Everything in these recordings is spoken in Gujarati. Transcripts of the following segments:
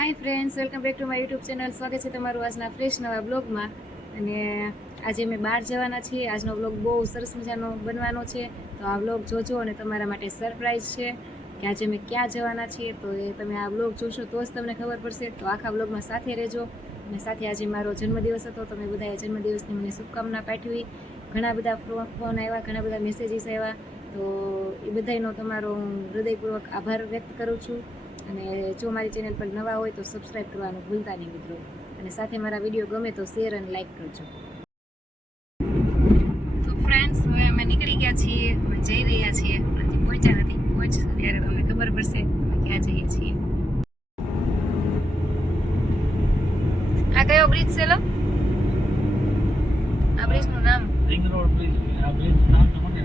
Hi friends, welcome back to my YouTube channel. સ્વાગત છે તમારું આજના ફ્રેશ નવા બ્લોગમાં. અને આજે અમે બહાર જવાના છીએ. આજનો બ્લોગ બહુ સરસ મજાનો બનવાનો છે, તો આ બ્લોગ જોજો. અને તમારા માટે સરપ્રાઈઝ છે કે આજે અમે ક્યાં જવાના છીએ, તો એ તમે આ બ્લોગ જોશો તો જ તમને ખબર પડશે. તો આખા બ્લોગમાં સાથે રહેજો. અને સાથે આજે મારો જન્મદિવસ હતો, તમે બધાએ જન્મદિવસની મને શુભકામના પાઠવી. ઘણા બધા ફોન આવ્યા, ઘણા બધા મેસેજીસ આવ્યા, તો એ બધાનો તમારો હું હૃદયપૂર્વક આભાર વ્યક્ત કરું છું. અને જો મારી ચેનલ પર નવા હોય તો સબસ્ક્રાઈબ કરવાનું ભૂલતા નહીં મિત્રો. અને સાથે મારા વિડીયો ગમે તો શેર અને લાઈક કરજો. તો ફ્રેન્ડ્સ, હવે અમે નીકળી ગયા છીએ, અમે જઈ રહ્યા છીએ. હજી પહોંચ્યા નથી, પહોંચશું ત્યારે તમને ખબર પડશે અમે ક્યાં જઈએ છીએ. આ કયો બ્રિજ છે લો? આ બ્રિજનું નામ રિંગ રોડ બ્રિજ. આ બ્રિજનું નામ તો મને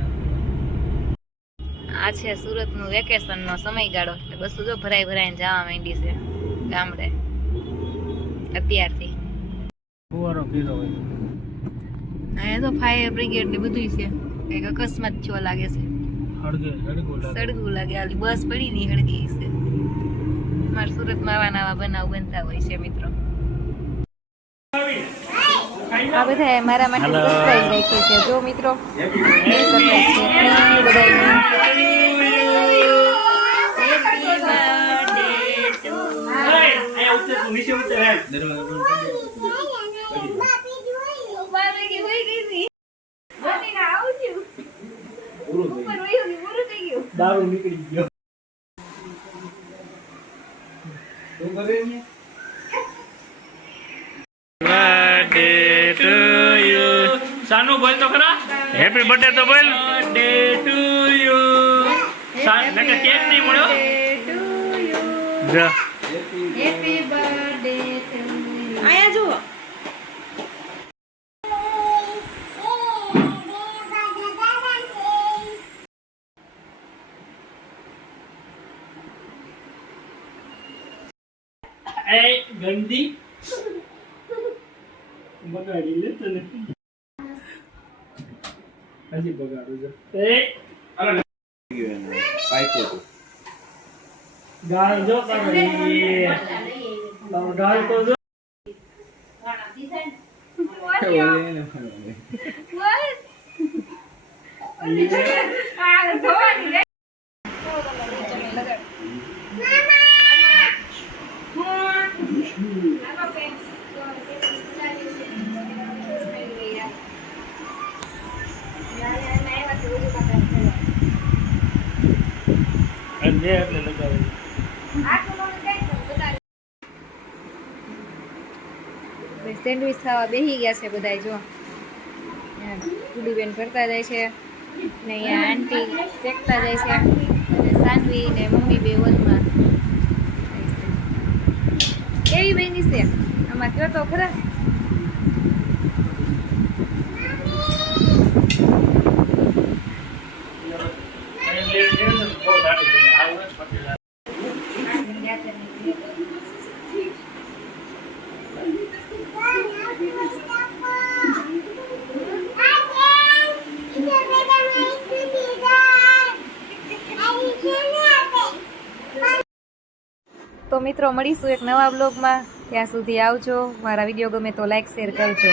આ છે સુરતનું વેકેશનનો સમયગાળો. એટલે બસ જો ભરાઈ ભરાઈને જવા માંડી છે ગામડે અત્યારથી. ફુવારો પીરો હોય. અહીંયા તો ફાયર બ્રિગેડ ને બધું છે. કંઈક અકસ્માત થયો લાગે છે, સળગવું લાગે. આલી બસ પડી ની હળગી છે. અમારા સુરતમાં આવા નવા બનાવ બનતા હોય છે મિત્રો. આ બધા મારા માટે સરપ્રાઈઝ રાખી છે. જો મિત્રો, સરપ્રાઈઝ છે બધાને. દારૂ નીકળી ગયો. સાનુ બોલ તો ખરા. હેપી બર્થડે તો બોલ. Birthday to you. સાન નકે કેક નહીં મળ્યો. જા. Happy birthday to you. આયા જુઓ. એ ગંદી બગાડી લે તને. હજી બગાડું છે. એ અરે પાઈપો તો ગાલ જો કરી. ગાલ તો જો. સેન્ડવિચ ખાવા બેસી ગયા છે બધા. જો ગુડીબેન કરતા જાય છે, ને અહીંયા આંટી શેકતા જાય છે, અને સાનવી ને મમ્મી બે વનમાં. કેવી બની છે આમાં કયો તો ખરા. તો મિત્રો, મળીશું એક નવા બ્લોગમાં. ત્યાં સુધી આવજો. મારા વિડીયો ગમે તો લાઈક શેર કરજો.